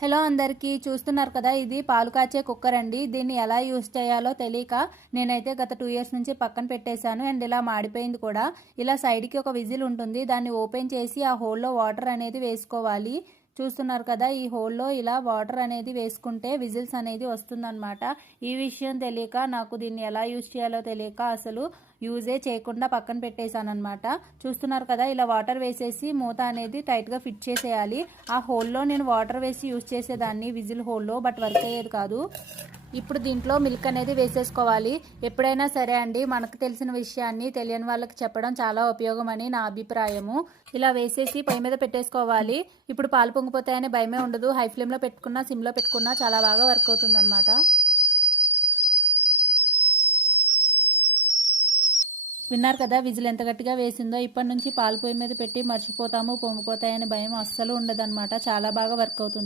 Hello అందరికీ చూస్తున్నారు కదా ఇది పాలు కాచే కుక్కర్ అండి. దీన్ని ఎలా యూస్ చేయాలో తెలియక నేనైతే గత టూ ఇయర్స్ నుంచి పక్కన పెట్టేశాను. అండ్ ఇలా మాడిపోయింది కూడా. ఇలా సైడ్కి ఒక విజిల్ ఉంటుంది. దాన్ని ఓపెన్ చేసి ఆ హోల్లో వాటర్ అనేది వేసుకోవాలి. చూస్తున్నారు కదా ఈ హోల్లో ఇలా వాటర్ అనేది వేసుకుంటే విజిల్స్ అనేది వస్తుందన్నమాట. ఈ విషయం తెలియక నాకు దీన్ని ఎలా యూజ్ చేయాలో తెలియక అసలు యూజే చేయకుండా పక్కన పెట్టేశాను అనమాట చూస్తున్నారు కదా ఇలా వాటర్ వేసేసి మూత అనేది టైట్గా ఫిట్ చేసేయాలి. ఆ హోల్లో నేను వాటర్ వేసి యూజ్ చేసేదాన్ని విజిల్ హోల్లో బట్ వర్క్ అయ్యేది కాదు. ఇప్పుడు దీంట్లో మిల్క్ అనేది వేసేసుకోవాలి. ఎప్పుడైనా సరే అండి మనకు తెలిసిన విషయాన్ని తెలియని వాళ్ళకి చెప్పడం చాలా ఉపయోగం అని నా అభిప్రాయము. ఇలా వేసేసి పొయ్యి మీద పెట్టేసుకోవాలి. ఇప్పుడు పాలు పొంగిపోతాయని భయమే ఉండదు. హై ఫ్లేమ్లో పెట్టుకున్నా సిమ్లో పెట్టుకున్నా చాలా బాగా వర్క్ అవుతుంది విన్నారు కదా విజిల్ ఎంత గట్టిగా వేసిందో ఇప్పటి నుంచి పాలు పొయ్యి మీద పెట్టి మర్చిపోతాము పొంగిపోతాయని భయం అస్సలు ఉండదన్నమాట. చాలా బాగా వర్క్ అవుతుంది.